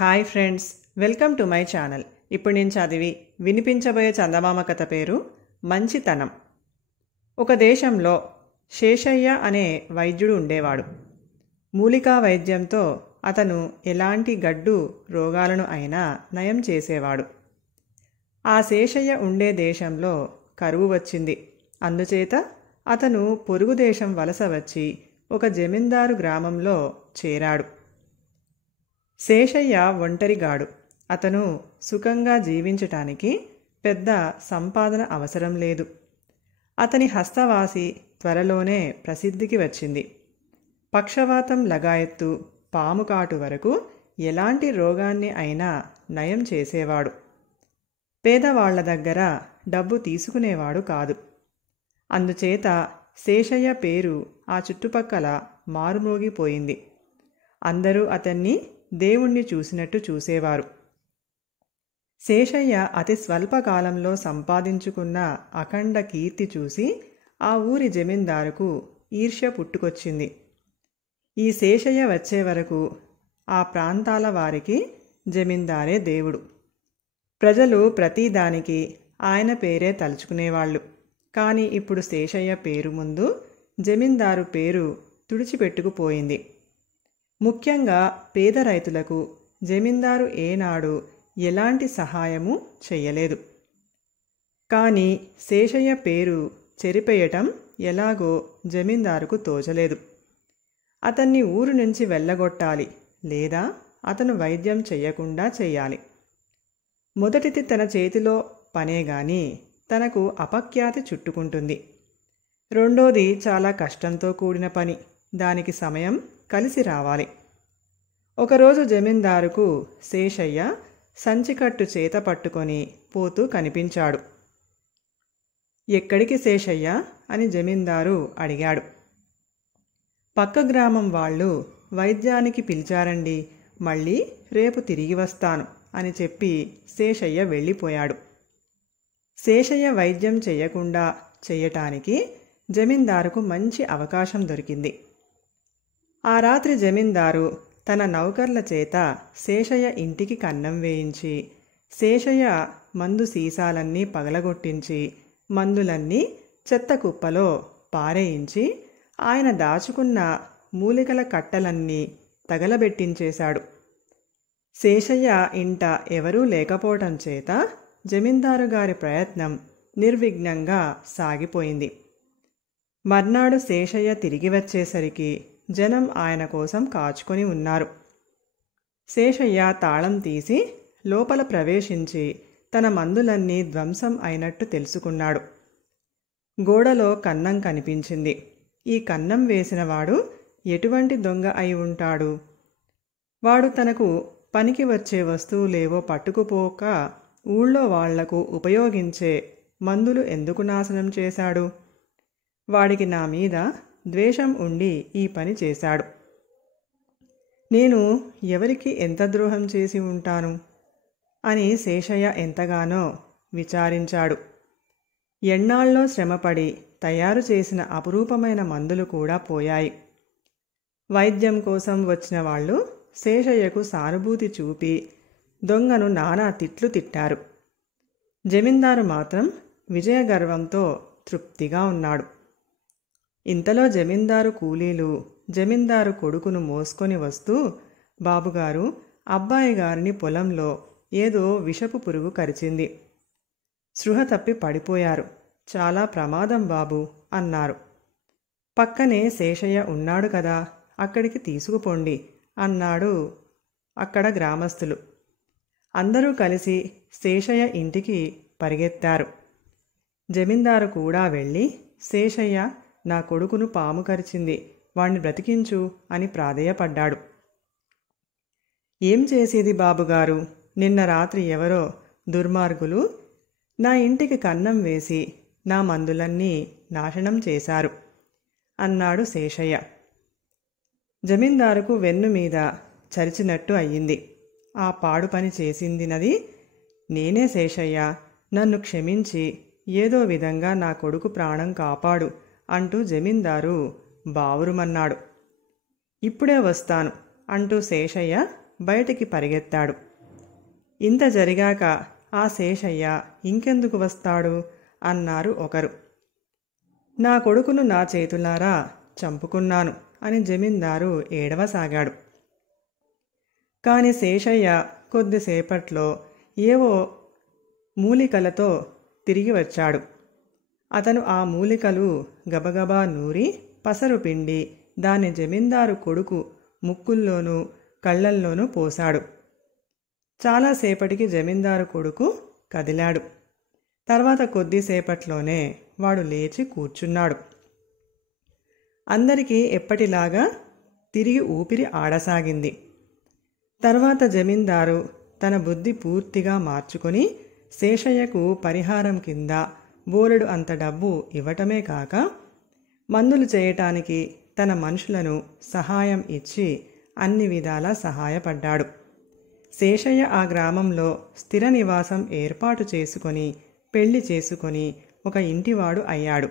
Hi friends, welcome to my channel. ఇప్పుడు నేను చదివి వినిపించబోయే చందమామ కథ పేరు మంచితనం. ఒక దేశంలో శేషయ్య అనే వైద్యుడు ఉండేవాడు. మూలికా వైద్యంతో అతను ఎలాంటి గడ్డు రోగాలను అయినా నయం చేసేవాడు. ఆ శేషయ్య ఉండే దేశంలో కరువు వచ్చింది. అందుచేత అతను పొరుగు దేశం వలస వచ్చి ఒక జమీందారు గ్రామంలో చేరాడు. శేషయ్య ఒంటరిగాడు. అతను సుఖంగా జీవించటానికి పెద్ద సంపాదన అవసరం లేదు. అతని హస్తవాసి త్వరలోనే ప్రసిద్ధికి వచ్చింది. పక్షవాతం లగాయత్తు పాము కాటు వరకు ఎలాంటి రోగాన్ని అయినా నయం చేసేవాడు. పేదవాళ్ల దగ్గర డబ్బు తీసుకునేవాడు కాదు. అందుచేత శేషయ్య పేరు ఆ చుట్టుపక్కల మారుమోగిపోయింది. అందరూ అతన్ని దేవుణ్ణి చూసినట్టు చూసేవారు. శేషయ్య అతి స్వల్పకాలంలో సంపాదించుకున్న అఖండ కీర్తి చూసి ఆ ఊరి జమీందారుకు ఈర్ష్య పుట్టుకొచ్చింది. ఈ శేషయ్య వచ్చే వరకు ఆ ప్రాంతాల వారికి జమీందారే దేవుడు. ప్రజలు ప్రతిదానికి ఆయన పేరే తలుచుకునేవాళ్ళు. కానీ ఇప్పుడు శేషయ్య పేరు ముందు జమీందారు పేరు తుడిచిపెట్టుకుపోయింది. ముఖ్యంగా పేద రైతులకు జమీందారు ఏనాడు ఎలాంటి సహాయము చెయ్యలేదు. కానీ శేషయ్య పేరు చెరిపేయటం ఎలాగో జమీందారుకు తోచలేదు. అతన్ని ఊరు నుంచి వెళ్ళగొట్టాలి, లేదా అతను వైద్యం చెయ్యకుండా చెయ్యాలి. మొదటిది తన చేతిలో పనే గాని తనకు అపఖ్యాతి చుట్టుకుంటుంది. రెండోది చాలా కష్టంతో కూడిన పని, దానికి సమయం కలిసి రావాలి. ఒకరోజు జమీందారుకు శేషయ్య సంచికట్టు చేత పట్టుకొని పోతూ కనిపించాడు. ఎక్కడికి శేషయ్య అని జమీందారు అడిగాడు. పక్క గ్రామం వాళ్ళు వైద్యానికి పిలిచారండి, మళ్ళీ రేపు తిరిగి వస్తాను అని చెప్పి శేషయ్య వెళ్ళిపోయాడు. శేషయ్య వైద్యం చెయ్యకుండా చెయ్యటానికి జమీందారుకు మంచి అవకాశం దొరికింది. ఆ రాత్రి జమీందారు తన నౌకర్ల చేత శేషయ్య ఇంటికి కన్నం వేయించి, శేషయ్య మందు సీసాలన్నీ పగలగొట్టించి, మందులన్నీ చెత్త కుప్పలో పారేయించి, ఆయన దాచుకున్న మూలికల కట్టలన్నీ తగలబెట్టించేశాడు. శేషయ్య ఇంట ఎవరూ లేకపోవటం చేత జమీందారు గారి ప్రయత్నం నిర్విఘ్నంగా సాగిపోయింది. మర్నాడు శేషయ్య తిరిగి వచ్చేసరికి జనం ఆయన కోసం కాచుకొని ఉన్నారు. శేషయ్య తాళం తీసి లోపల ప్రవేశించి తన మందులన్నీ ధ్వంసం అయినట్టు తెలుసుకున్నాడు. గోడలో కన్నం కనిపించింది. ఈ కన్నం వేసినవాడు ఎటువంటి దొంగ అయి ఉంటాడు? వాడు తనకు పనికి వచ్చే వస్తువులేవో పట్టుకుపోక ఊళ్ళో వాళ్లకు ఉపయోగించే మందులు ఎందుకు నాశనం చేశాడు? వాడికి నా మీద ద్వేషం ఉండి ఈ పని చేశాడు. నేను ఎవరికి ఎంత ద్రోహం చేసి ఉంటాను అని శేషయ్య ఎంతగానో విచారించాడు. ఎన్నాళ్ళో శ్రమపడి తయారు చేసిన అపురూపమైన మందులు కూడా పోయాయి. వైద్యం కోసం వచ్చిన వాళ్ళు శేషయ్యకు సానుభూతి చూపి దొంగను నానా తిట్లు తిట్టారు. జమీందారు మాత్రం విజయగర్వంతో తృప్తిగా ఉన్నాడు. ఇంతలో జమీందారు కూలీలు జమీందారు కొడుకును మోసుకొని వస్తూ, బాబుగారు, అబ్బాయి గారిని పొలంలో ఏదో విషపు పురుగు కరిచింది, స్పృహ తప్పి పడిపోయారు, చాలా ప్రమాదం బాబు అన్నారు. పక్కనే శేషయ్య ఉన్నాడు కదా, అక్కడికి తీసుకుపోండి అన్నాడు అక్కడ గ్రామస్తులు. అందరూ కలిసి శేషయ్య ఇంటికి పరిగెత్తారు. జమీందారు కూడా వెళ్ళి, శేషయ్య, నా కొడుకును పాము కరిచింది, వాణ్ణి బ్రతికించు అని ప్రాధేయపడ్డాడు. ఏం చేసేది బాబుగారు, నిన్న రాత్రి ఎవరో దుర్మార్గులు నా ఇంటికి కన్నం వేసి నా మందులన్నీ నాశనం చేశారు అన్నాడు శేషయ్య. జమీందారుకు వెన్ను మీద చరిచినట్టు అయ్యింది. ఆ పాడు పని చేసిందినది నేనే శేషయ్య, నన్ను క్షమించి ఏదో విధంగా నా కొడుకు ప్రాణం కాపాడు అంటూ జమీందారు బావురుమన్నాడు. ఇప్పుడే వస్తాను అంటూ శేషయ్య బయటికి పరిగెత్తాడు. ఇంత జరిగాక ఆ శేషయ్య ఇంకెందుకు వస్తాడు అన్నారు ఒకరు. నా కొడుకును నా చేతులారా చంపుకున్నాను అని జమీందారు ఏడవసాగాడు. కాని శేషయ్య కొద్దిసేపట్లో ఏవో మూలికలతో తిరిగి వచ్చాడు. అతను ఆ మూలికలు గబగబా నూరి పసరు పిండి దాన్ని జమీందారు కొడుకు ముక్కుల్లోనూ కళ్ళల్లోనూ పోశాడు. చాలాసేపటికి జమీందారు కొడుకు కదిలాడు. తర్వాత కొద్దిసేపట్లోనే వాడు లేచి కూర్చున్నాడు. అందరికీ ఎప్పటిలాగా తిరిగి ఊపిరి ఆడసాగింది. తర్వాత జమీందారు తన బుద్ధి పూర్తిగా మార్చుకొని శేషయ్యకు పరిహారం కింద బోలెడు అంత డబ్బు ఇవ్వటమే కాక మందులు చేయటానికి తన మనుషులను సహాయం ఇచ్చి అన్ని విధాలా సహాయపడ్డాడు. శేషయ్య ఆ గ్రామంలో స్థిర నివాసం ఏర్పాటు చేసుకొని పెళ్లి చేసుకొని ఒక ఇంటివాడు అయ్యాడు.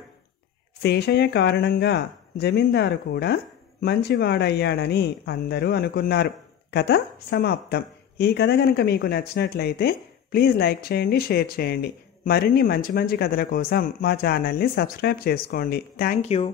శేషయ్య కారణంగా జమీందారు కూడా మంచివాడయ్యాడని అందరూ అనుకున్నారు. కథ సమాప్తం. ఈ కథ కనుక మీకు నచ్చినట్లయితే ప్లీజ్ లైక్ చేయండి, షేర్ చేయండి. మరిన్ని మంచి మంచి కథల కోసం మా ఛానల్ని సబ్స్క్రైబ్ చేసుకోండి. Thank you.